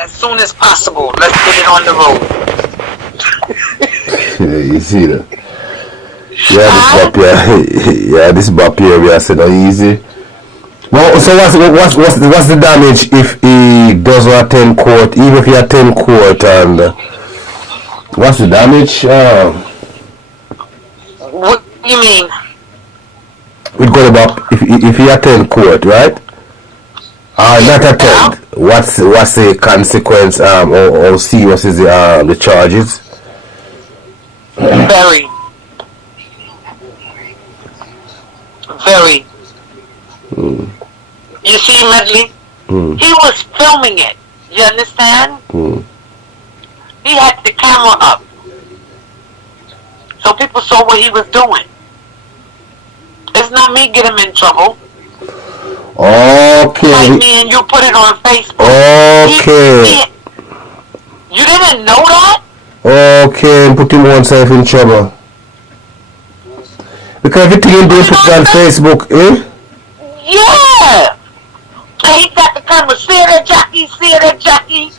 as soon as possible. Let's get it on the road. Yeah, you see that? This bop here, we are saying no easy. Well, so what's the damage if he doesn't attend court, even if he attend court, and what's the damage? What do you mean? With Gully Bop, if he attend court, right? Not attend. What's the consequence? Or serious is the charges? Very. You see, Medley? He was filming it. You understand? He had the camera up. So people saw what he was doing. It's not me get him in trouble. Okay. Like me and you put it on Facebook. Okay. You didn't know that? Okay, put him oneself in trouble. Because everything he do put on Facebook, eh? Yeah. And he got the camera. See that, Jackie? See that, Jackie?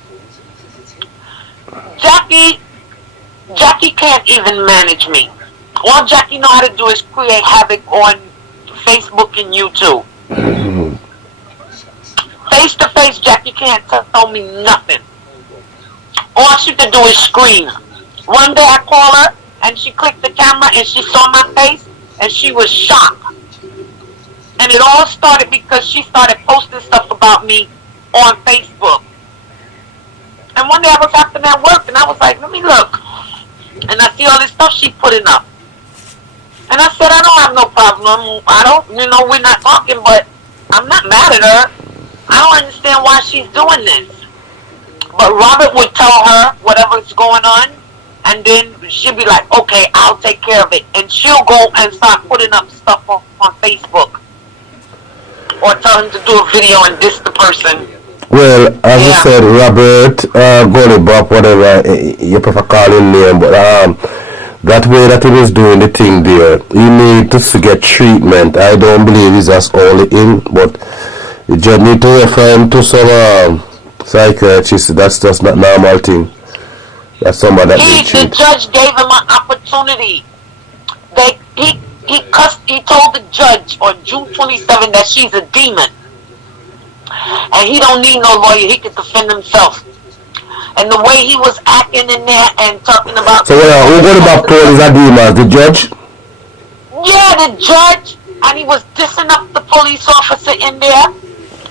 Jackie can't even manage me. All Jackie know how to do is create havoc on Facebook and YouTube. Face to face, Jackie can't tell me nothing. All she could do is scream. One day I called her and she clicked the camera and she saw my face and she was shocked. And it all started because she started posting stuff about me on Facebook. And one day I was after that work and I was like, let me look. And I see all this stuff she putting up. And I said, I don't have no problem. We're not talking, but I'm not mad at her. I don't understand why she's doing this. But Robert would tell her whatever's going on, and then she'd be like, okay, I'll take care of it. And she'll go and start putting up stuff on Facebook. Or tell him to do a video and diss the person. Well, as you said, Robert, Gully Bop, whatever you prefer calling name, but that way that he was doing the thing there, he need to get treatment. I don't believe he's just only in, but you just need to refer him to some psychiatrist. That's just not normal thing. That's somebody that they treat. The judge gave him an opportunity. He told the judge on June 27 that she's a demon. And he don't need no lawyer. He can defend himself. And the way he was acting in there and talking about... So who Gully Bop told is a demon? The judge? Yeah, the judge. And he was dissing up the police officer in there.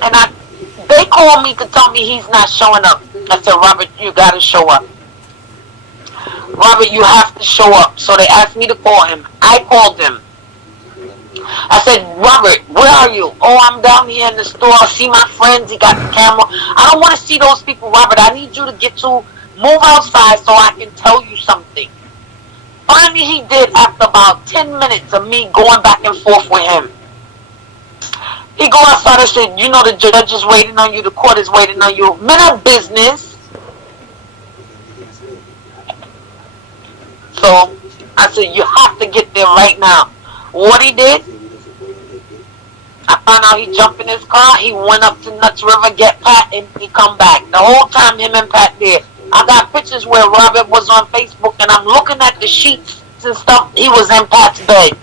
And they called me to tell me he's not showing up. I said, Robert, you got to show up. Robert, you have to show up. So they asked me to call him. I called him. I said, Robert, where are you? Oh, I'm down here in the store. I see my friends. He got the camera. I don't want to see those people, Robert. I need you to move outside so I can tell you something. Finally, he did after about 10 minutes of me going back and forth with him. He go outside and said, you know the judge is waiting on you. The court is waiting on you. Men of business. So I said, you have to get there right now. What he did, I found out he jumped in his car, he went up to Nuts River, get Pat, and he come back. The whole time him and Pat there. I got pictures where Robert was on Facebook, and I'm looking at the sheets and stuff. He was in Pat's bed.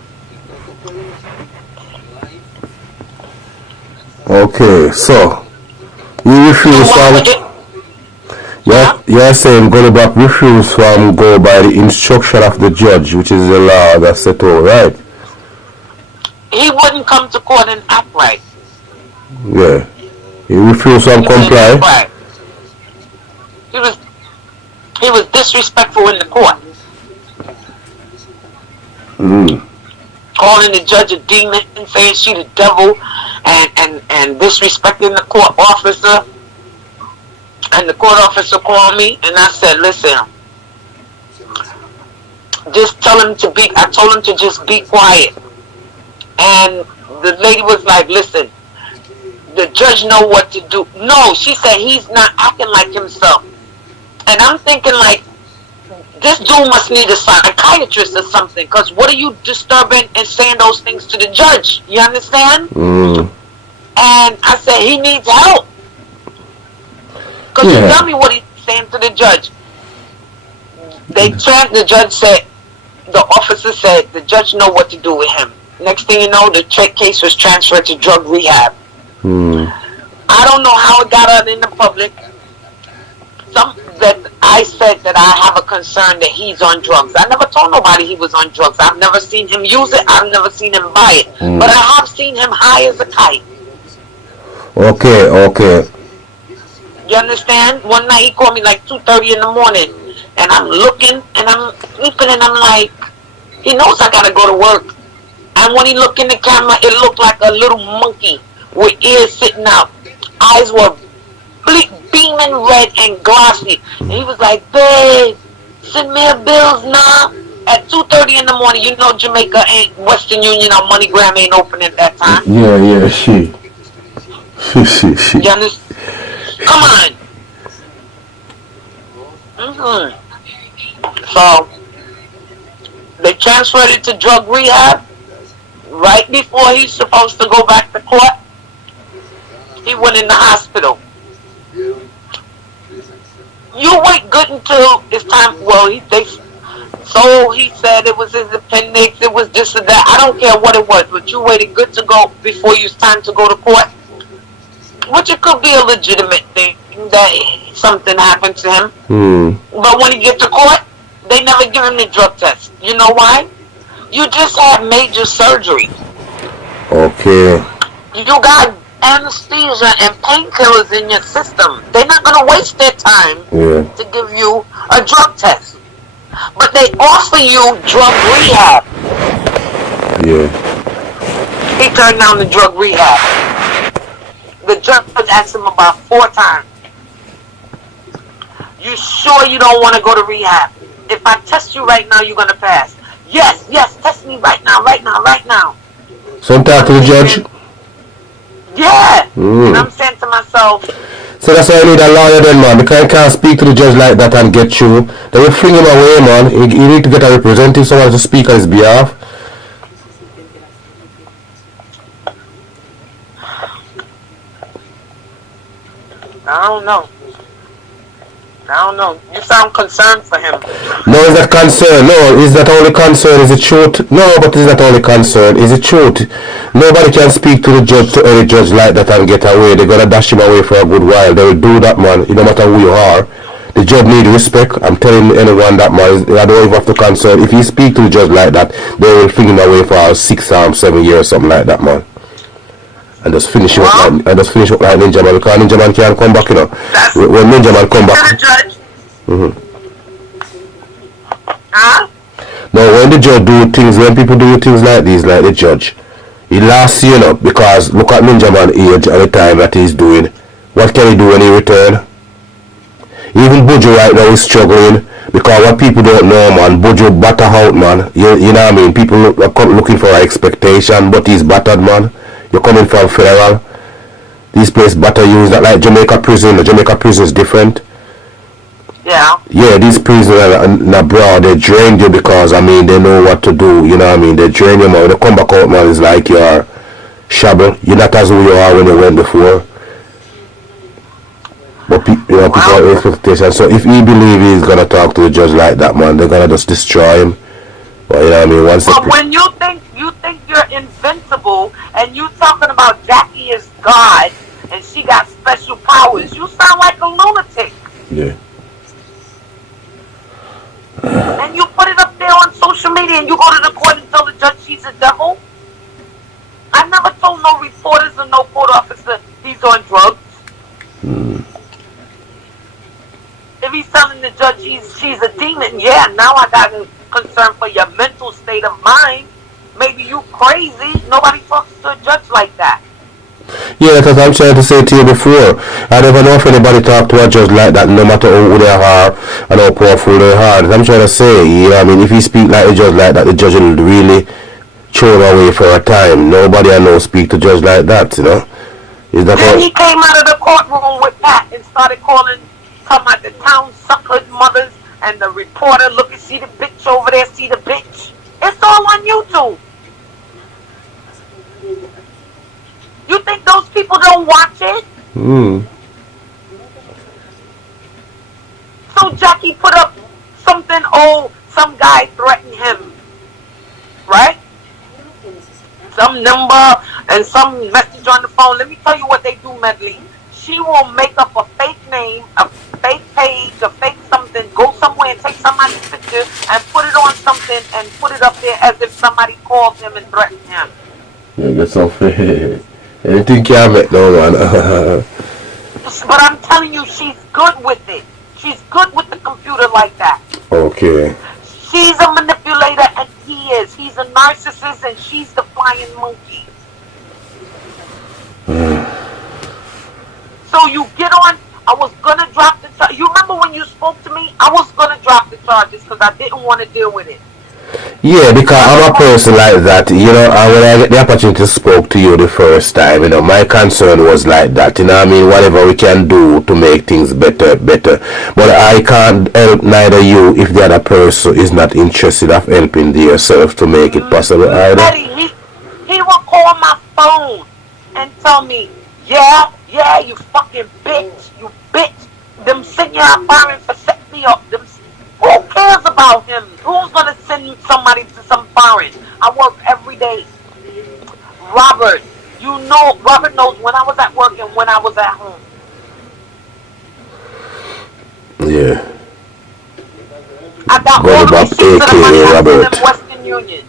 Okay, so you refuse from... You're saying Gully Bop refuse from go by the instruction of the judge, which is the law that's set out, right? He wouldn't come to court and act right. Yeah. He refused to comply. Right. He was disrespectful in the court. Calling the judge a demon and saying she the devil and disrespecting the court officer. And the court officer called me and I said, listen, just tell him to be, I told him to just be quiet. And the lady was like, listen, the judge know what to do. No, she said he's not acting like himself. And I'm thinking like, this dude must need a psychiatrist or something, because what are you disturbing and saying those things to the judge? You understand? And I said, he needs help. Because you tell me what he's saying to the judge. The judge said, the officer said, the judge know what to do with him. Next thing you know, the case was transferred to drug rehab. I don't know how it got out in the public. That I said that I have a concern that he's on drugs. I never told nobody he was on drugs. I've never seen him use it. I've never seen him buy it. But I have seen him high as a kite. Okay. You understand? One night he called me like 2:30 in the morning, and I'm looking, and I'm sleeping, and I'm like, he knows I gotta go to work. And when he looked in the camera, it looked like a little monkey with ears sitting out. Eyes were beaming red and glossy. And he was like, babe, send me bills now. At 2:30 in the morning, you know Jamaica ain't, Western Union or MoneyGram ain't open at that time. Yeah, she. You understand? Come on. So, they transferred it to drug rehab. Right before he's supposed to go back to court, he went in the hospital. You wait good until it's time. Well, so he said it was his appendix, it was this or that. I don't care what it was, but you waited good to go before it's time to go to court. Which it could be a legitimate thing that something happened to him. But when he get to court, they never give him the drug test. You know why? You just had major surgery. Okay. You got anesthesia and painkillers in your system. They're not going to waste their time to give you a drug test. But they offer you drug rehab. Yeah. He turned down the drug rehab. The judge asked him about 4 times. You sure you don't want to go to rehab? If I test you right now, you're going to pass. Yes, test me right now. So I'm talking to the judge? Yeah. And I'm saying to myself, so that's why I need a lawyer then, man. Because I can't speak to the judge like that and get you. They will fling him away, man. You need to get a representative, someone to speak on his behalf. I don't know. You sound concerned for him. No, is that concern? No, is that only concern? Is it truth? No, but is that only concern? Is it truth? Nobody can speak to the judge, to any judge like that and get away. They're gonna dash him away for a good while. They will do that, man. No matter who you are. The judge needs respect. I'm telling anyone that, man. I don't even have to concern. If you speak to the judge like that, they will fling him away for 6 or 7 years, something like that, man. And just finish it up like Ninja Man, because Ninja Man can't come back, you know. When Ninja Man come back. The judge. Huh? No, when the judge do things, when people do things like these, like the judge, he laughs, you know, because look at Ninja Man age at the time that he's doing. What can he do when he return? Even Bojo right now is struggling, because what people don't know, man, Bojo batter out, man. You know what I mean? People are looking for an expectation, but he's battered, man. You're coming from federal. These places batter you. Is not like Jamaica prison. The Jamaica prison is different. Yeah, these prisons are abroad, they drain you because, I mean, they know what to do, you know what I mean? They drain you, man. When they come back out, man, it's like you're shabble. You're not as who you are when you went before. But, people have expectations. So if he believes he's going to talk to the judge like that, man, they're going to just destroy him. But, you know what I mean? But when you think you're invincible, and you talking about Jackie is God, and she got special powers, you sound like a lunatic. Yeah. And you put it up there on social media, and you go to the court and tell the judge she's a devil? I never told no reporters or no court officer he's on drugs. If he's telling the judge she's a demon, yeah, now I got a concern for your mental state of mind. Maybe you crazy. Nobody talks to a judge like that. Yeah, because I'm trying to say to you before, I never know if anybody talk to a judge like that, no matter who they are and how powerful they are. I'm trying to say, you know what I mean, if you speak like a judge like that, the judge will really throw him away for a time. Nobody I know speak to judge like that, you know. Then he came out of the courtroom with that and started talking about the town suckered mothers and the reporter, look and see the bitch over there, see the bitch. It's all on YouTube. You think those people don't watch it? know Jackie put up something, oh, some guy threatened him, right? Some number and some message on the phone. Let me tell you what they do, Medley. She will make up a fake name, a fake page, a fake something, go somewhere and take somebody's picture and put it on something and put it up there as if somebody called him and threatened him. Yeah, that's unfair. Anything can make no man. But I'm telling you, she's good with it. She's good with the computer like that. Okay. She's a manipulator and he is. He's a narcissist and she's the flying monkey. So you get on, I was going to drop the charges. You remember when you spoke to me? I was going to drop the charges because I didn't want to deal with it. Yeah, because I'm a person like that, you know, and when I get the opportunity to speak to you the first time, you know, my concern was like that, you know what I mean, whatever we can do to make things better. But I can't help neither you if the other person is not interested of helping yourself to make it possible either. Eddie, he will call my phone and tell me, yeah, you fucking bitch, you bitch. Them sitting here firing for setting me up. Who cares about him? Who's gonna send somebody to some foreign? I work every day. Robert, you know, Robert knows when I was at work and when I was at home. Yeah. I got Gully all the Bop'S, receipts of the money I Robert. sent them Western Union.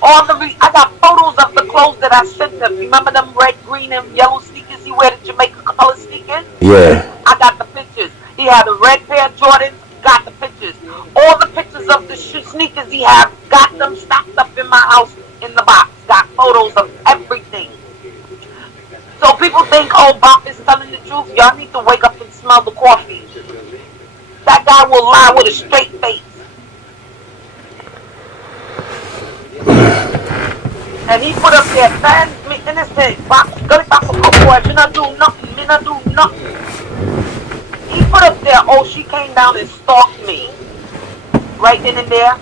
I got photos of the clothes that I sent them. Remember them red, green, and yellow sneakers he wear, the Jamaica color sneakers? Yeah. I got the pictures. He had a red pair of Jordans, got the pictures. All the pictures of the sneakers he had, got them stacked up in my house in the box. Got photos of everything. So people think, oh, Bop is telling the truth. Y'all need to wake up and smell the coffee. That guy will lie with a straight face. And he put up there, fans, me innocent, Gully Bop'S a good boy, me not do nothing. He put up there, oh, she came down and stalked me. Right then and there,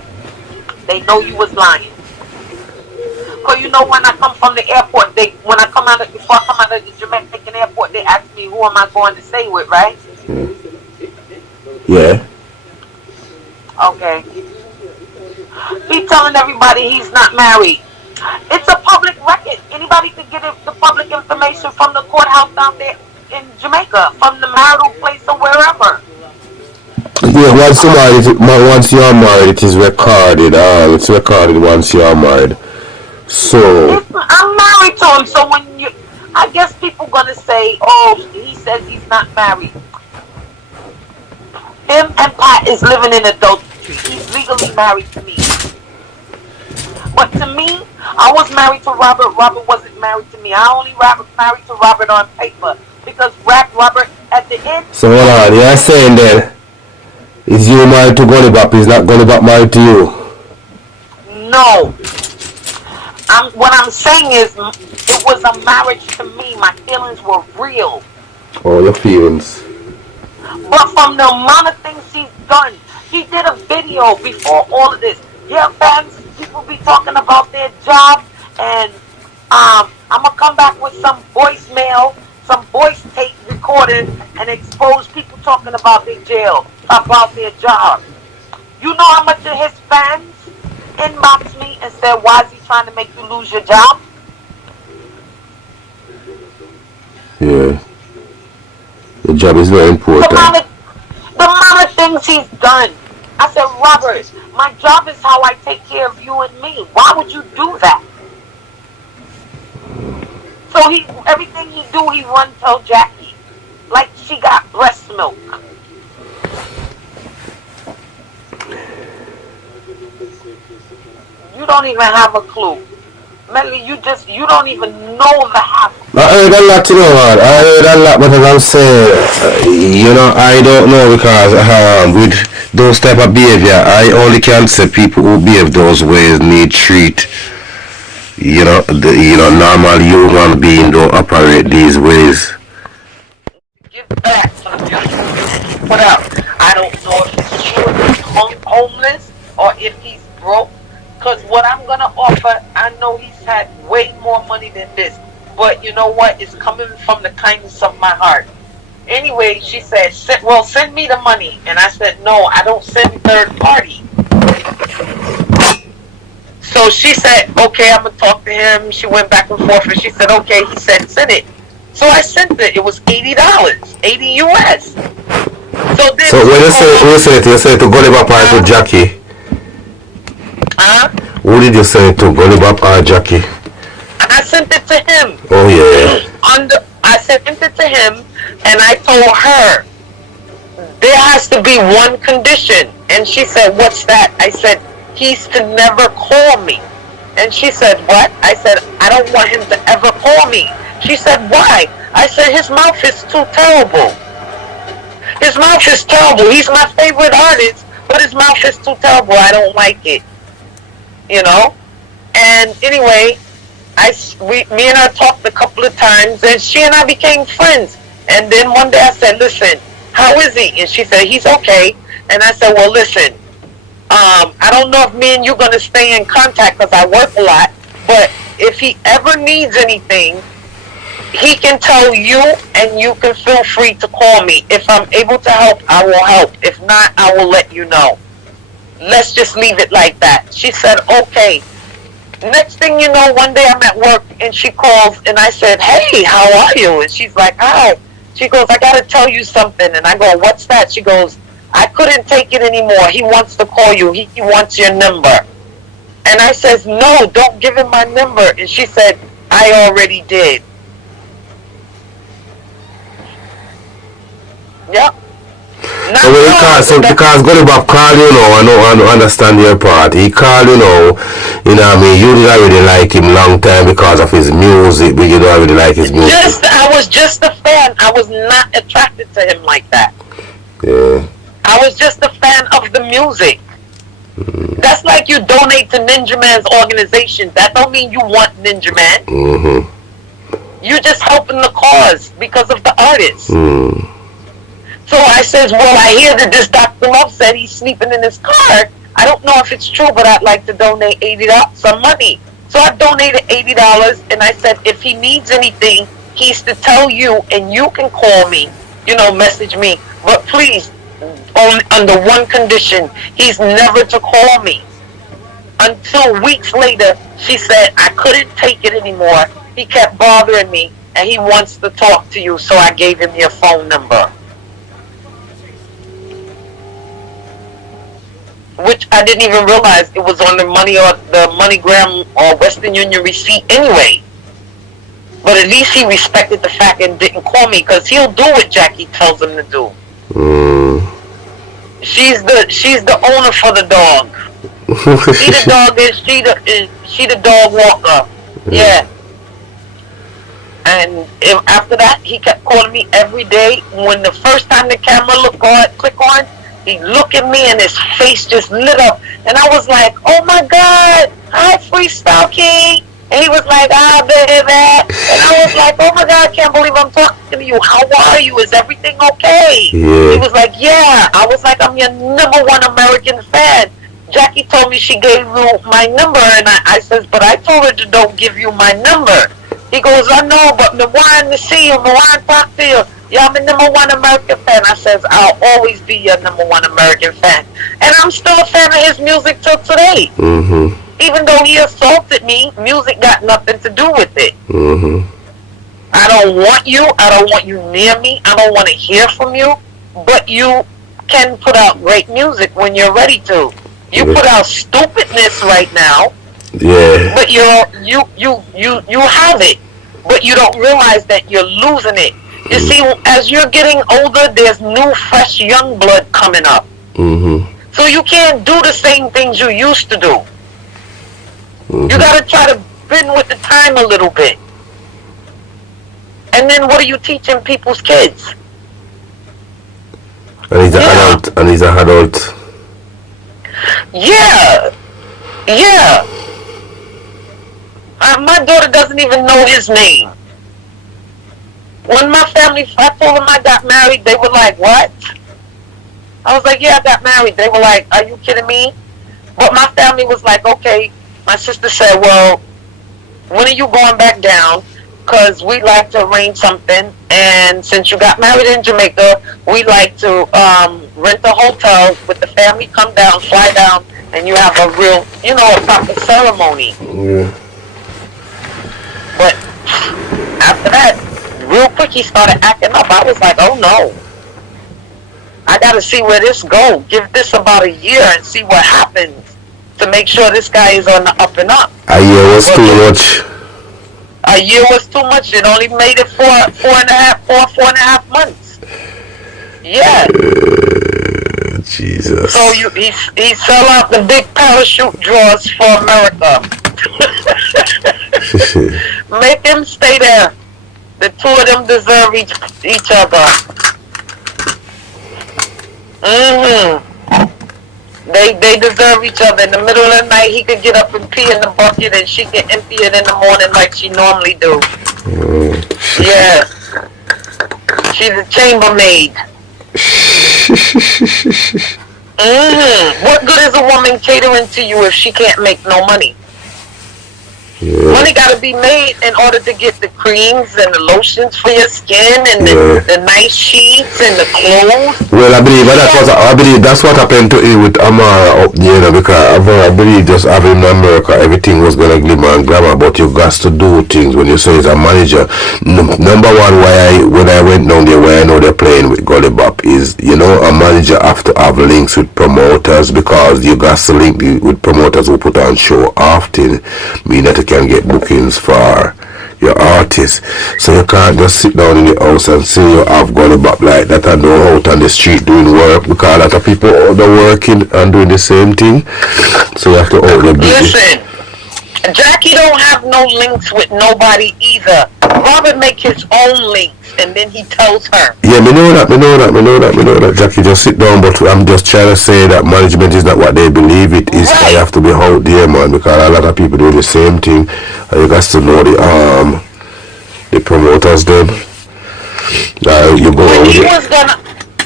they know you was lying. Because you know when I come from the airport, before I come out of the Jamaican airport, they ask me who am I going to stay with, right? Yeah. Okay. He's telling everybody he's not married. It's a public record. Anybody can get the public information from the courthouse down there in Jamaica, from the marital place or wherever. Yeah, once you're married, it is recorded. It's recorded once you're married. So I'm married to him, so I guess people gonna say, oh, he says he's not married. Him and Pat is living in adultery. He's legally married to me. But to me, I was married to Robert. Robert wasn't married to me. I only married to Robert on paper. Because Robert, at the end... So hold on, you're saying then, is you married to Gully Bop? Is not Gully Bop married to you? No. What I'm saying is, it was a marriage to me. My feelings were real. Oh, your feelings. But from the amount of things he's done, he did a video before all of this. Yeah, fans, people be talking about their job, and I'm going to come back with some voicemail, some voice tape recording, and expose people talking about their jail, about their job. You know how much of his fans inboxed me and said, why is he trying to make you lose your job? Yeah. The job is very important. The amount of things he's done. I said, Robert, my job is how I take care of you and me. Why would you do that? So everything he do, he run tell Jackie. Like she got breast milk. You don't even have a clue. Melly, you don't even know the half. I heard a lot, you know, man. I heard a lot, but as I'm saying, you know, I don't know because with those type of behavior, I only can say people who behave those ways need treat. You know, normal human being don't operate these ways. Give back to the beautiful put out. I don't know if he's truly homeless or if he's broke. Because what I'm going to offer, I know he's had way more money than this. But you know what? It's coming from the kindness of my heart. Anyway, she said, well, send me the money. And I said, no, I don't send third party. So she said, okay, I'm going to talk to him. She went back and forth, and she said, okay. He said, send it. So I sent it. It was $80, 80 US. So then. So when you say it to Gully Bop or to Jackie? Who did you send it to, Gully Bop or Jackie? I sent it to him. Oh yeah. I sent it to him, and I told her there has to be one condition. And she said, what's that? I said, he's to never call me. And she said, what? I said, I don't want him to ever call me. She said, why? I said, his mouth is too terrible. His mouth is terrible. He's my favorite artist, but his mouth is too terrible. I don't like it. You know? And anyway, me and her talked a couple of times, and she and I became friends. And then one day I said, listen, how is he? And she said, he's okay. And I said, well, listen, I don't know if me and you are going to stay in contact because I work a lot, but if he ever needs anything, he can tell you, and you can feel free to call me. If I'm able to help, I will help. If not, I will let you know. Let's just leave it like that. She said, okay. Next thing you know, one day I'm at work, and she calls, and I said, hey, how are you? And she's like, hi. She goes, I got to tell you something. And I go, what's that? She goes, I couldn't take it anymore. He wants to call you. He wants your number. And I says, no, don't give him my number. And she said, I already did. Yep. So when he called, so because Gully Bop called you now, I don't understand your part. He called you now, you know what I mean, you didn't really like him long time because of his music, but you don't really like his music. I was just a fan. I was not attracted to him like that. Yeah. I was just a fan of the music. That's like you donate to Ninja Man's organization. That don't mean you want Ninja Man. Mm-hmm. You just helping the cause because of the artist. Mm. So I says, well, I hear that this Dr. Love said he's sleeping in his car. I don't know if it's true, but I'd like to donate $80, some money. So I donated $80, and I said, if he needs anything, he's to tell you, and you can call me, message me. But please, under one condition, he's never to call me. Until weeks later, she said, I couldn't take it anymore. He kept bothering me, and he wants to talk to you, so I gave him your phone number. Which I didn't even realize it was on the MoneyGram or Western Union receipt anyway. But at least he respected the fact and didn't call me, because he'll do what Jackie tells him to do. Mm. She's the owner for the dog. He the dog is she the dog walker. Yeah. And after that, he kept calling me every day. When the first time the camera click on, he looked at me and his face just lit up. And I was like, oh my God, hi Freestyle King. And he was like, baby. And I was like, oh my God, I can't believe I'm talking to you. How are you? Is everything okay? Yeah. He was like, yeah. I was like, I'm your #1 American fan. Jackie told me she gave you my number. And I says, but I told her to don't give you my number. He goes, I know, but I wanted to see you. I wanted to talk to you. Yeah, I'm a #1 American fan. I says, I'll always be your #1 American fan. And I'm still a fan of his music till today. Mm-hmm. Even though he assaulted me, music got nothing to do with it. Mm-hmm. I don't want you. I don't want you near me. I don't want to hear from you. But you can put out great music when you're ready to. You put out stupidness right now. Yeah. But you have it. But you don't realize that you're losing it. You see, as you're getting older, there's new, fresh, young blood coming up. Mm-hmm. So you can't do the same things you used to do. Mm-hmm. You gotta try to bend with the time a little bit. And then what are you teaching people's kids? And he's an adult. Yeah. Yeah. My daughter doesn't even know his name. When my family, I told them I got married, they were like, what? I was like, yeah, I got married. They were like, are you kidding me? But my family was like, okay. My sister said, well, when are you going back down? because we like to arrange something, and since you got married in Jamaica, we like to rent a hotel with the family, come down, fly down, and you have a real, a proper ceremony. Yeah. But after that, real quick he started acting up. I was like, oh no, I gotta see where this goes. Give this about a year and see what happens to make sure this guy is on the up and up. A year was too much. A year was too much. It only made it four and a half months. Yeah. Jesus. So he sell out the big parachute drawers for America. Make him stay there. The two of them deserve each other. They deserve each other. In the middle of the night, he could get up and pee in the bucket, and she can empty it in the morning like she normally do. Yeah. She's a chambermaid. What good is a woman catering to you if she can't make no money? Yeah. Money gotta be made in order to get the creams and the lotions for your skin and the nice sheets and the clothes. Well, I believe that's what happened to him with Camorra up there, because I believe just having in America everything was gonna glimmer and glamour, but you got to do things when you say it's a manager. Number one, when I went down there, where I know they're playing with Gully Bop'S is, a manager have to have links with promoters, because you got to link with promoters who put on show often, mean that you can get bookings for your artists. So you can't just sit down in the house and say you have Gully Bop'S like that and go out on the street doing work, because a lot of people out there working and doing the same thing. So you have to out there. Listen, Jackie don't have no links with nobody either. Robert make his own links and then he tells her. Yeah, me know that. Jackie, just sit down, but I'm just trying to say that management is not what they believe it is. Right. I have to be out there, man, because a lot of people do the same thing. And you got to know the promoters them.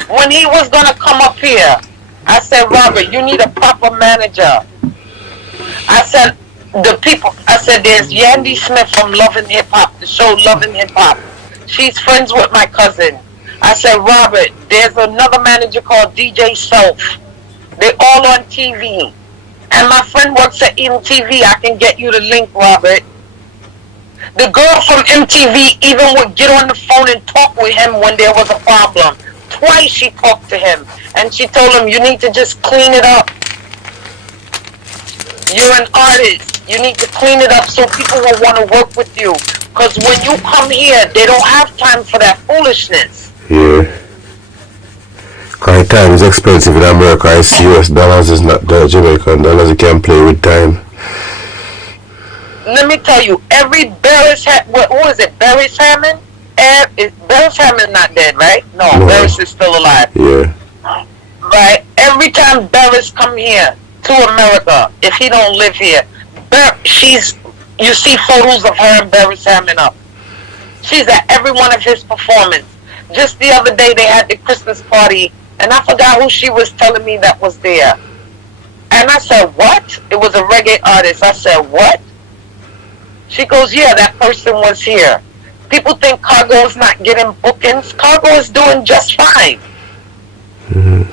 When he was gonna come up here, I said, Robert, you need a proper manager. I said, there's Yandy Smith from Love and Hip Hop, the show Love and Hip Hop. She's friends with my cousin. I said, Robert, there's another manager called DJ Self. They're all on TV. And my friend works at MTV. I can get you the link, Robert. The girl from MTV even would get on the phone and talk with him when there was a problem. Twice she talked to him. And she told him, you need to just clean it up. You're an artist. You need to clean it up so people will want to work with you. Because when you come here, they don't have time for that foolishness. Yeah. Because time is expensive in America. I see US dollars is not the Jamaican dollars. You can't play with time. Let me tell you, every Barris, who is it? Barris Hammond? Barris Hammond not dead, right? No, Barris is still alive. Yeah. Right? Every time Barris come here to America, if he don't live here, you see photos of her and Barris Hammond up. She's at every one of his performances. Just the other day they had the Christmas party, and I forgot who she was telling me that was there. And I said, what? It was a reggae artist. I said, what? She goes, yeah, that person was here. People think Cargo is not getting bookings. Cargo is doing just fine. Mm-hmm.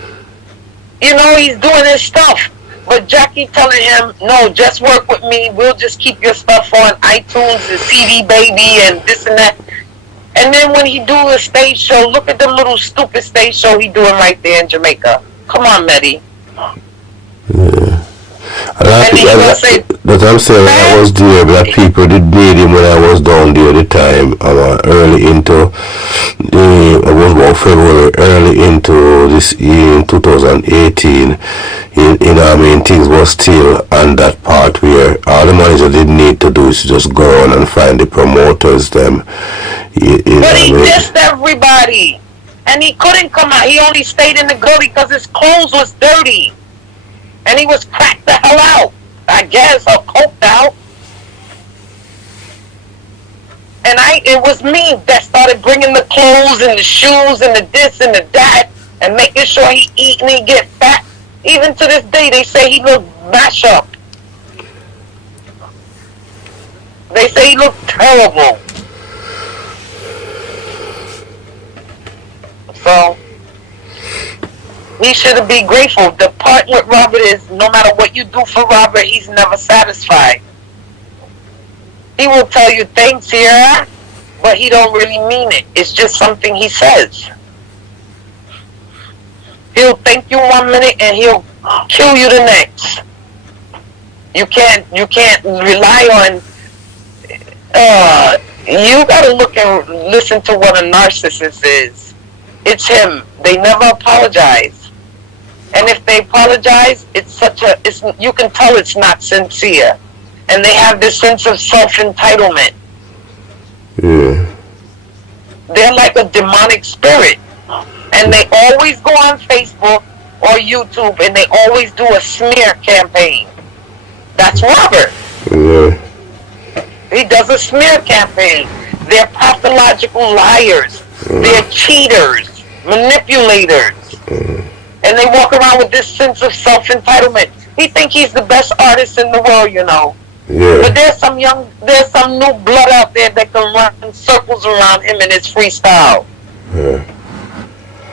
He's doing his stuff. But Jackie telling him, no, just work with me. We'll just keep your stuff on iTunes and CD Baby and this and that. And then when he do a stage show, look at the little stupid stage show he doing right there in Jamaica. Come on, Medi. Yeah. But I'm saying when I was there, black people did need him when I was down there at the time. Early into I was about February, early into this year in 2018. Things were still on that part where all the manager didn't need to do is just go on and find the promoters them. But he dissed everybody. And he couldn't come out. He only stayed in the gully because his clothes was dirty. And he was cracked the hell out, I guess, or coked out. And it was me that started bringing the clothes and the shoes and the this and the that and making sure he eat and he get fat. Even to this day, they say he looked mash up. They say he looked terrible. So he should be grateful. The part with Robert is no matter what you do for Robert, he's never satisfied. He will tell you thanks here, but he don't really mean it. It's just something he says. He'll thank you 1 minute and he'll kill you the next. You can't rely on. You gotta look and listen to what a narcissist is. It's him. They never apologize, and if they apologize, you can tell it's not sincere, and they have this sense of self-entitlement. Yeah. They're like a demonic spirit, and they always go on Facebook or YouTube, and they always do a smear campaign. That's Robert. Yeah. He does a smear campaign. They're pathological liars. They're cheaters, manipulators. And they walk around with this sense of self-entitlement. He thinks he's the best artist in the world, you know. Yeah. But there's some new blood out there that can run circles around him in his freestyle. Yeah.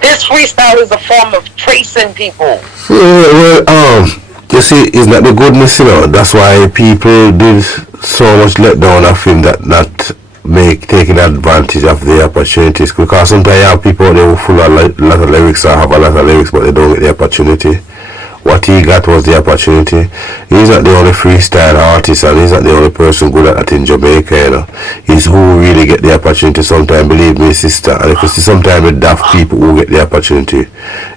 His freestyle is a form of tracing people. Yeah, well, you see, it's not the goodness, you know. That's why people did so much let down of him that not taking advantage of the opportunities. Because sometimes you have people they will full of a lot of lyrics or have a lot of lyrics, but they don't get the opportunity. What he got was the opportunity. He's not the only freestyle artist, and he's not the only person good at that in Jamaica, you know. He's who really get the opportunity sometimes, believe me, sister. And if you see sometimes with daft people who get the opportunity,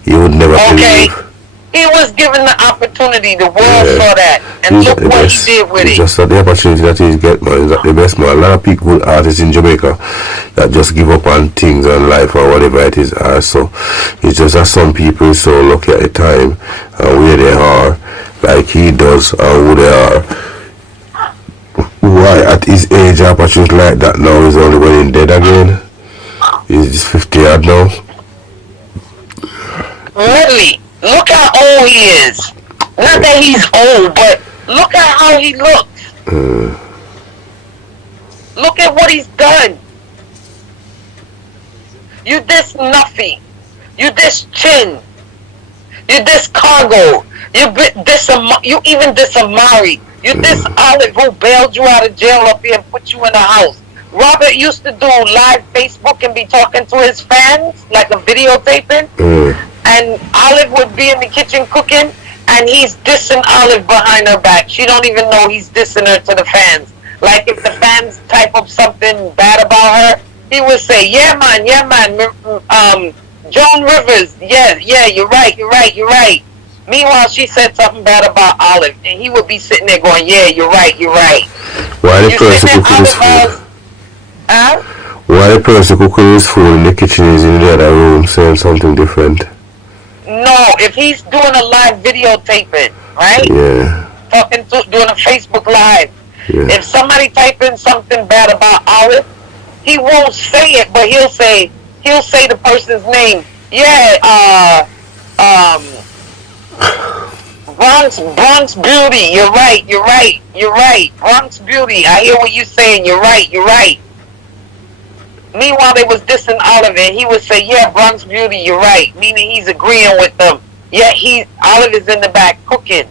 you would never believe. He was given the opportunity. The world saw that, and look what he did with it. Just the opportunity that he get, man. He's not the best, man. A lot of people, good artists in Jamaica, that just give up on things and life or whatever it is. So it's just that some people so lucky at the time and where they are, like he does, and who they are. Why at his age, opportunity like that now is only when he's dead again. He's just 50 odd now. Literally. Look how old he is. Not that he's old, but look at how he looks. Look at what he's done. You diss Nuffy. You diss Chin. You diss Cargo. You even diss Amari. You diss Olive, who bailed you out of jail up here and put you in a house. Robert used to do live Facebook and be talking to his fans, like a videotaping. And Olive would be in the kitchen cooking, and he's dissing Olive behind her back. She don't even know he's dissing her to the fans. Like if the fans type up something bad about her, he would say, yeah man, Joan Rivers, yeah, you're right. Meanwhile, she said something bad about Olive, and he would be sitting there going, yeah, you're right. Why the person cooking his food? Why the person cooking his food in the kitchen is in the other room saying something different? No, if he's doing a live videotaping, right? Yeah. Doing a Facebook Live. Yeah. If somebody type in something bad about Olive, he won't say it, but he'll say the person's name. Yeah, Bronx Beauty. You're right. Bronx Beauty. I hear what you're saying. You're right. Meanwhile, they was dissing Olive, and he would say, yeah, Bronx Beauty, you're right. Meaning he's agreeing with them. Yet Olive is in the back cooking.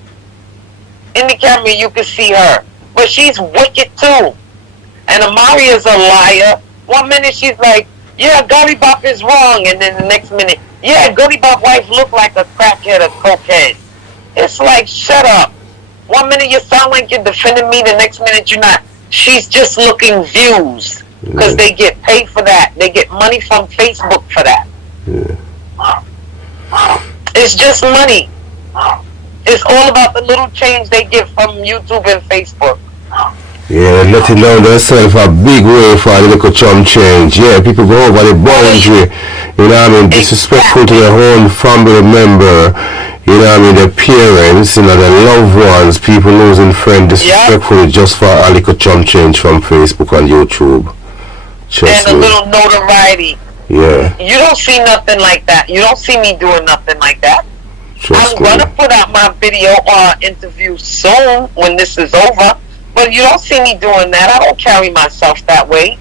In the camera, you can see her. But she's wicked, too. And Amari is a liar. 1 minute, she's like, yeah, Gully Bop'S is wrong. And then the next minute, yeah, Gully Bop'S' wife looked like a crackhead or cokehead. It's like, shut up. 1 minute, you sound like you're defending me. The next minute, you're not. She's just looking views. Because they get paid for that. They get money from Facebook for that. It's just money. It's all about the little change they get from YouTube and Facebook. Yeah, letting down themselves a big way for a little chump change. Yeah, people go over the boundary. You know what I mean? Disrespectful to their own family member. You know what I mean? Their parents, you know, their loved ones. People losing friends disrespectfully just for a little chump change from Facebook and YouTube. And a little notoriety. Yeah. You don't see nothing like that. You don't see me doing nothing like that. I'm going to put out my video or interview soon when this is over. But you don't see me doing that. I don't carry myself that way.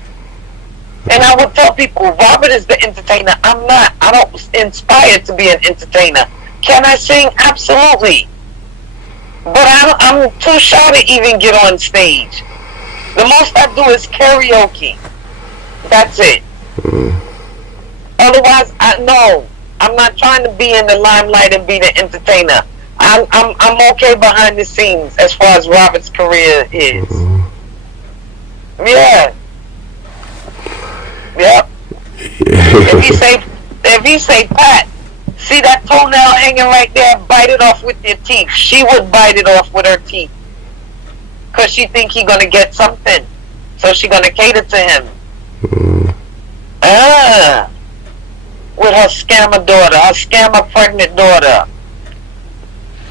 And I would tell people, Robert is the entertainer. I'm not. I don't inspire to be an entertainer. Can I sing? Absolutely. But I'm too shy to even get on stage. The most I do is karaoke. That's it. Otherwise, I'm not trying to be in the limelight and be the entertainer. I'm okay behind the scenes as far as Robert's career is. Yeah. Yep. If he say, Pat, see that toenail hanging right there? Bite it off with your teeth. She would bite it off with her teeth. Because she think he gonna get something. So she gonna cater to him. With her scammer daughter, her scammer pregnant daughter.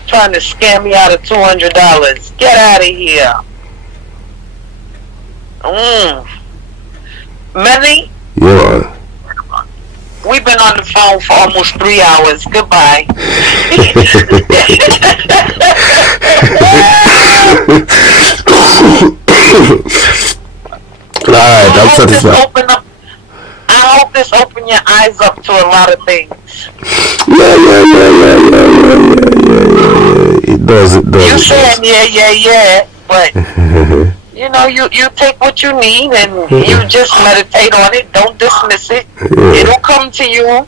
Trying to scam me out of $200. Get out of here. Melly? Yeah. We've been on the phone for almost 3 hours. Goodbye. Alright, I'm satisfied. I hope this open your eyes up to a lot of things. Yeah. It does. You saying yeah, but you know, you take what you need and you just meditate on it. Don't dismiss it. It'll come to you.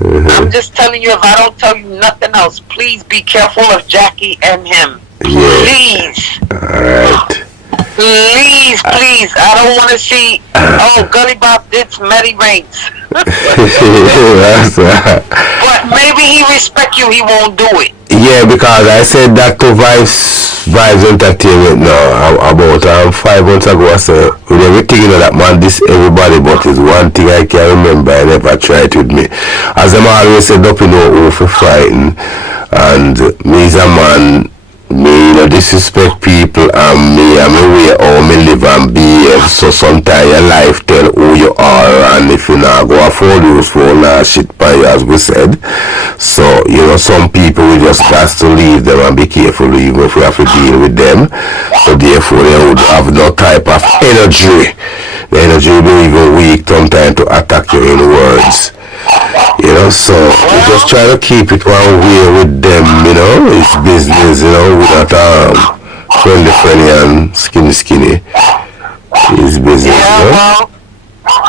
I'm just telling you, if I don't tell you nothing else, please be careful of Jackie and him. Please. Alright. Please. I don't want to see, Gully Bop did Medi Rates. But maybe he respect you, he won't do it. Yeah, because I said that to Vibes Entertainment now, about 5 months ago. I said, with everything, that man, this everybody, but it's one thing I can remember, I never tried with me. As I'm always said, up for fighting, and me is a man, me disrespect people, and me, I'm aware how me live and behave. So sometimes your life tell who you are, and if you not go afford use for shit by you, as we said. So some people we just got to leave them and be careful even if we have to deal with them. So therefore they would have no type of energy. The energy will be even weak sometimes to attack you in words. So we just try to keep it one way with them, it's business, without friendly and skinny. It's business, well,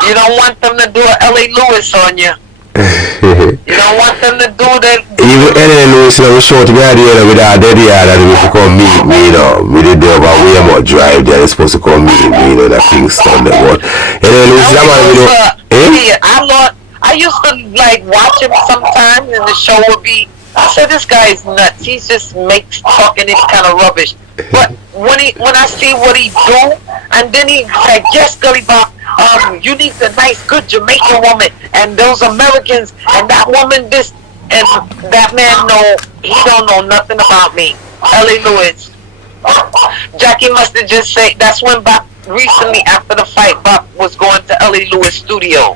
you don't want them to do a L.A. Lewis on you. You don't want them to do that. Even L.A. Lewis, we short me out here with our daddy and we to come meet me, we did there about way more drive there, they're supposed to come meet me, in Kingston, but L.A. Lewis, I used to watch him sometimes, and the show would be. I said, this guy is nuts. He just talking this kind of rubbish. But when I see what he do, and then he said, yes, Gully Bop, you need a nice, good Jamaican woman, and those Americans, and that woman this, and that man he don't know nothing about me. L.A. Lewis. Jackie must have just said, that's when Bop, recently after the fight, Bop was going to L.A. Lewis studio.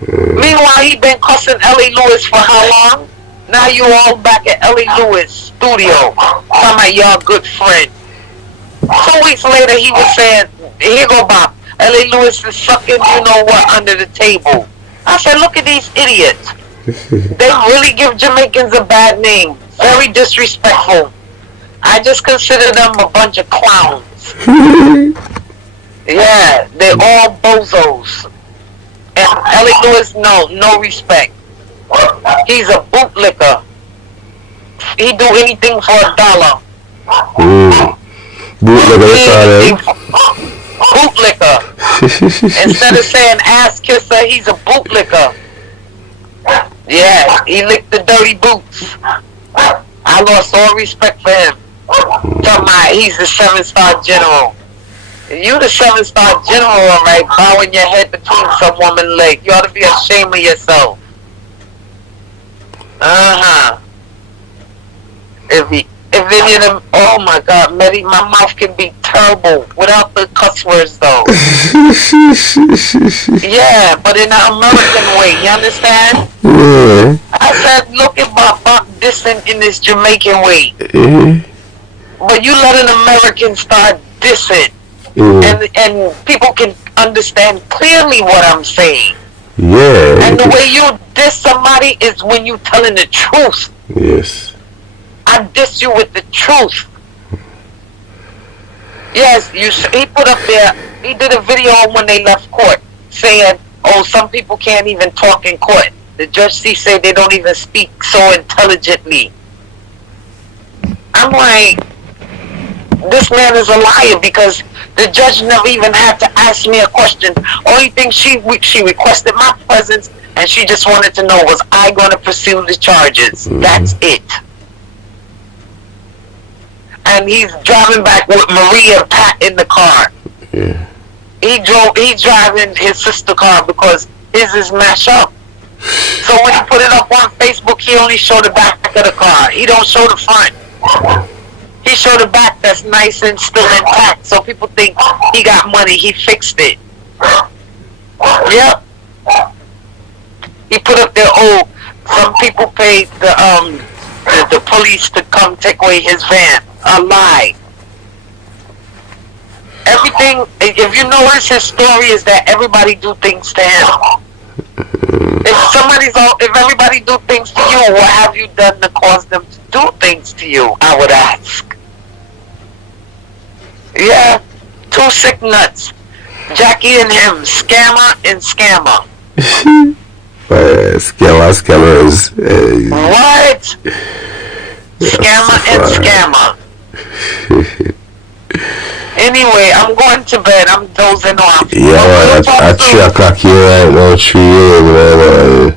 Meanwhile, he been cussing L.A. Lewis for how long? Now you all back at L.A. Lewis studio. Talking about y'all good friend. 2 weeks later, he was saying, here go Bop. L.A. Lewis is sucking, under the table. I said, look at these idiots. They really give Jamaicans a bad name. Very disrespectful. I just consider them a bunch of clowns. Yeah, they're all bozos. And L.A. Lewis, no respect. He's a bootlicker. He do anything for $1. Bootlicker. Instead of saying ass kisser, he's a bootlicker. Yeah, he licked the dirty boots. I lost all respect for him. Talking about he's the 7-star general. You the 7-star general, alright, bowing your head between some woman's legs. You ought to be ashamed of yourself. If any of them, oh my God, Medi, my mouth can be terrible without the cuss words though. Yeah, but in an American way, you understand? I said, look at Bop dissing in this Jamaican way. But you let an American start dissing. And people can understand clearly what I'm saying. Yeah. And the way you diss somebody is when you telling the truth. Yes. I diss you with the truth. Yes, he put up there, he did a video when they left court saying, oh, some people can't even talk in court. The judge said they don't even speak so intelligently. I'm like, this man is a liar because the judge never even had to ask me a question. Only thing she requested my presence, and she just wanted to know, was I going to pursue the charges? Mm-hmm. That's it. And he's driving back with Maria and Pat in the car. Yeah. He's driving his sister's car because his is mashed up. So when he put it up on Facebook, he only showed the back of the car. He don't show the front. He showed the back that's nice and still intact. So people think he got money. He fixed it. Yep. He put up there, oh, some people paid the police to come take away his van. A lie. Everything, if you notice, his story is that everybody do things to him. If everybody do things to you, what have you done to cause them to do things to you? I would ask. Yeah, two sick nuts. Jackie and him, scammer and scammer. Scammers. What? Scammer and scammer. Anyway, I'm going to bed. I'm dozing off. Yeah, man, at 3 o'clock here right now, 3 a.m.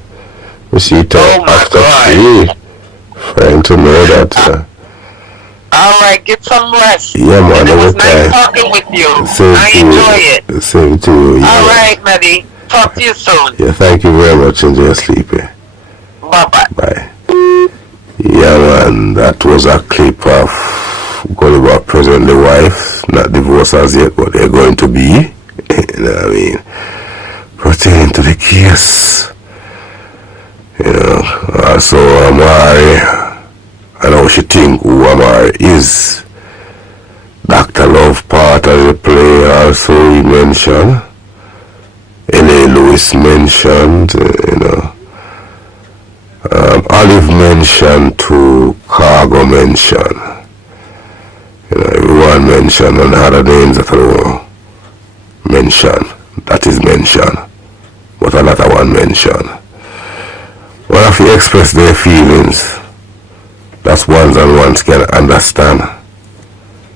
We see it after 3. Trying to know that. Alright, get some rest. Yeah, man. It was nice talking with you. Same I enjoy it. Same to you. Yeah. Alright, Maddie. Talk to you soon. Yeah, thank you very much. Enjoy your sleep. Bye-bye. Bye. Yeah, man, that was a clip of Gully Bop'S present the wife, not divorced as yet, but they're going to be. You know what I mean? Pertaining to the case. You know, also Amari, I know she think who Amari is. Dr. Love part of the play also he mentioned. L.A. Lewis mentioned, you know. Olive mentioned to Cargo mentioned. You know, everyone mentioned and other names that I mention. That is mentioned. But another one mentioned. Well, if you express their feelings, that's ones and ones can understand.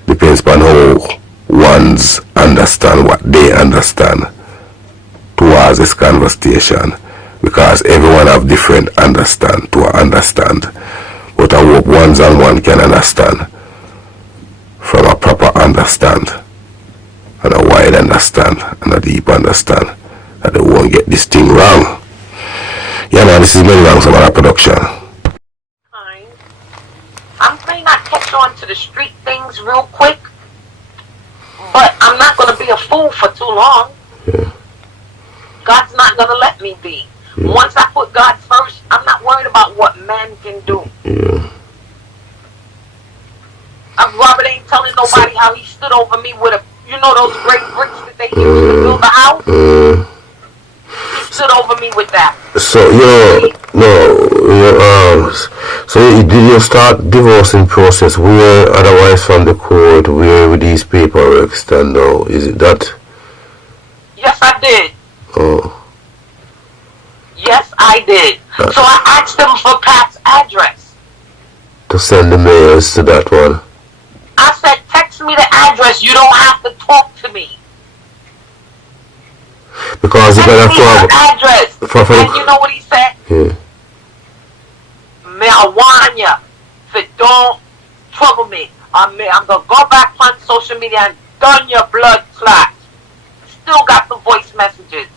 Depends on how ones understand what they understand towards this conversation. Because everyone have different understand to understand. But I hope ones and one can understand from a proper understand and a wide understand and a deep understand that they won't get this thing wrong. Yeah, man, this is many wrong some other production. I may not catch on to the street things real quick, but I'm not going to be a fool for too long. Yeah. God's not going to let me be. Yeah. Once I put God first, I'm not worried about what man can do. Yeah. Robert ain't telling nobody how he stood over me with those great bricks that they use to build a house? He stood over me with that. So, so did you start divorcing process where otherwise from the court, where with these paperwork stand now? Is it that? Yes, I did. Oh. Yes, I did. So I asked them for Pat's address. To send the mails to that one? I said, text me the address. You don't have to talk to me. Because you gotta have address. And you know what he said? Yeah. Me, I warn ya. If it don't trouble me, I'm gonna go back on social media and done your blood clot. Still got the voice messages.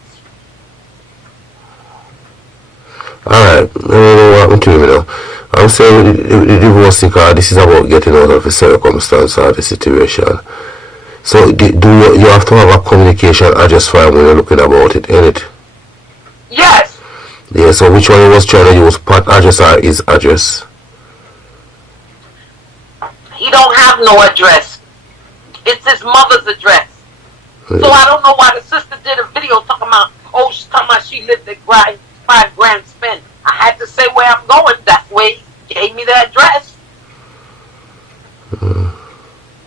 Alright, I don't know what happened to me now. I'm saying the divorce because this is about getting out of the circumstance or the situation. So do you have to have a communication address file when you're looking about it, ain't it? Yes. Yeah, so which one he was trying to use, Pat address or his address? He don't have no address. It's his mother's address. So I don't know why the sister did a video talking about, oh, she's talking about she lived at $5,000 spent. I had to say where I'm going. That's where he gave me the address.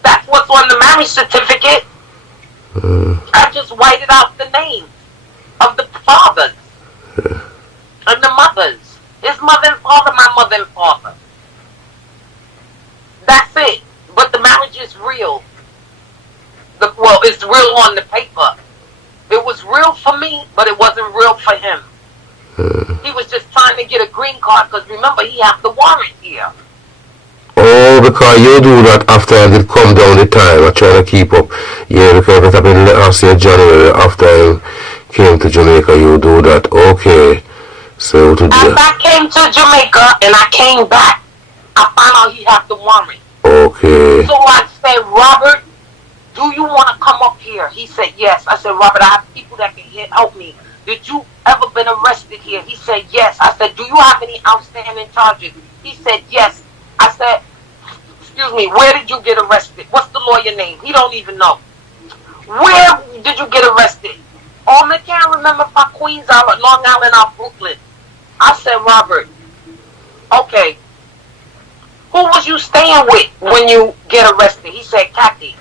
That's what's on the marriage certificate. I just whited out the names of the fathers and the mothers. His mother and father, my mother and father. That's it. But the marriage is real. Well, it's real on the paper. It was real for me, but it wasn't real for him. He was just trying to get a green card because remember, he had the warrant here. Oh, because you do that after it come down the time. I'm trying to keep up. Yeah, because it happened last year January after I came to Jamaica. You do that. Okay. So to after I came to Jamaica and I came back, I found out he had the warrant. Okay. So I said, Robert, do you want to come up here? He said, yes. I said, Robert, I have people that can help me. Did you ever been arrested here? He said, yes. I said, do you have any outstanding charges? He said, yes. I said, excuse me, where did you get arrested? What's the lawyer name? He don't even know. Where did you get arrested? Oh, I can't remember if I Queens or Long Island or Brooklyn. I said, Robert, okay, who was you staying with when you get arrested? He said, Kathy.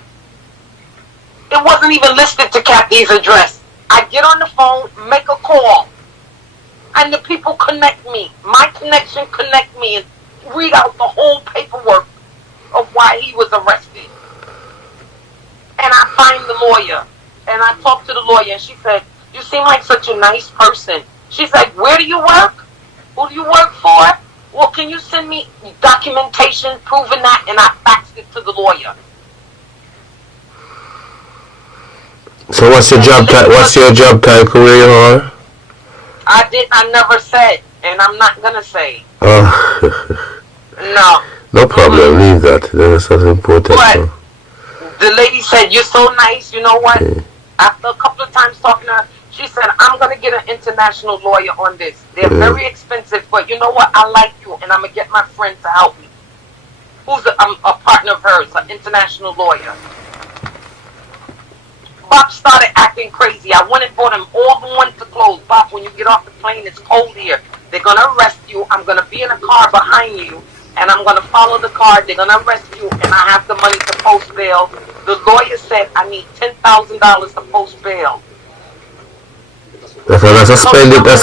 It wasn't even listed to Kathy's address. I get on the phone, make a call, and the people connect me. My connection connect me and read out the whole paperwork of why he was arrested. And I find the lawyer, and I talked to the lawyer, and she said, you seem like such a nice person. She's like, where do you work? Who do you work for? Well, can you send me documentation proving that? And I faxed it to the lawyer. So what's your job title where you are? I never said, and I'm not gonna say. No. No problem, leave that. That's important. But the lady said, you're so nice, you know what? After a couple of times talking to her, she said, I'm gonna get an international lawyer on this. They're very expensive, but you know what? I like you, and I'm gonna get my friend to help me. Who's a partner of hers, an international lawyer. Bob started acting crazy. I went and bought him all the winter clothes. Bob, when you get off the plane, it's cold here. They're going to arrest you. I'm going to be in a car behind you, and I'm going to follow the car. They're going to arrest you, and I have the money to post bail. The lawyer said I need $10,000 to post bail. That's a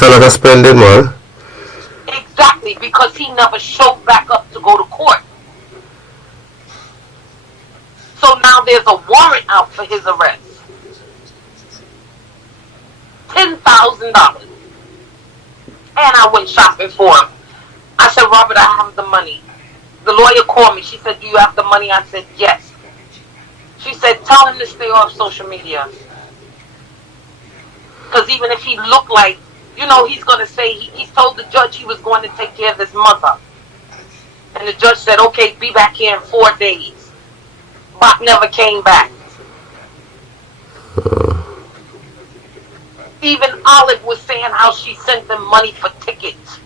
lot of spending, man. Exactly, because he never showed back up to go to court. So now there's a warrant out for his arrest. $10,000. And I went shopping for him. I said, Robert, I have the money. The lawyer called me. She said, do you have the money? I said, yes. She said, tell him to stay off social media. Because even if he looked like, you know, he's going to say, he told the judge he was going to take care of his mother. And the judge said, okay, be back here in 4 days. Bob never came back. Even Olive was saying how she sent them money for tickets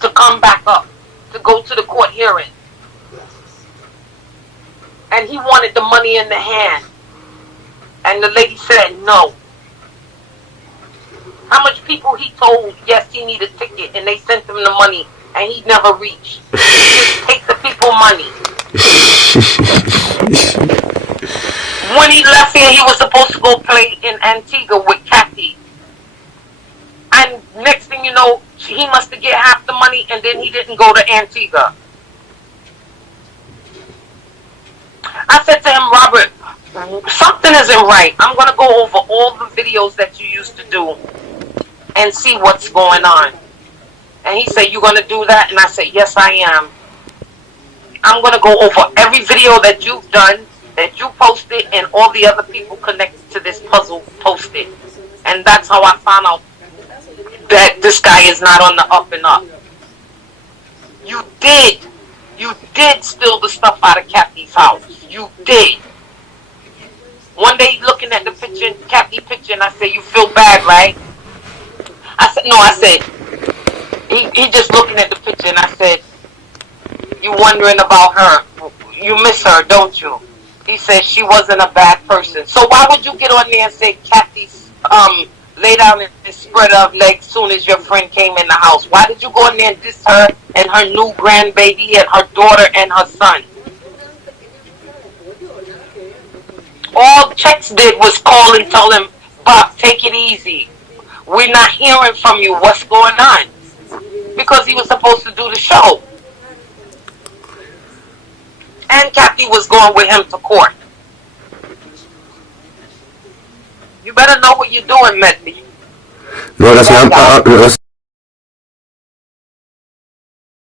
to come back up, to go to the court hearing. And he wanted the money in the hand. And the lady said no. How much people he told, yes, he needed a ticket, and they sent him the money, and he never reached. He just take the people money. When he left here, he was supposed to go play in Antigua with Kathy. And next thing you know, he must have get half the money, and then he didn't go to Antigua. I said to him, Robert, something isn't right. I'm going to go over all the videos that you used to do and see what's going on. And he said, you going to do that? And I said, yes, I am. I'm going to go over every video that you've done, that you posted, and all the other people connected to this puzzle posted. And that's how I found out that this guy is not on the up and up. You did steal the stuff out of Kathy's house. You did. One day looking at the picture, Kathy's picture, and I said, you feel bad, right? I said, no, I said, he just looking at the picture, and I said, you wondering about her. You miss her, don't you? He said she wasn't a bad person. So why would you get on there and say Kathy's lay down and spread her legs soon as your friend came in the house? Why did you go in there and diss her and her new grandbaby and her daughter and her son? All Chex did was call and tell him, Bob, take it easy. We're not hearing from you. What's going on? Because he was supposed to do the show. And Kathy was going with him to court. You better know what you're doing, Medley. No, that's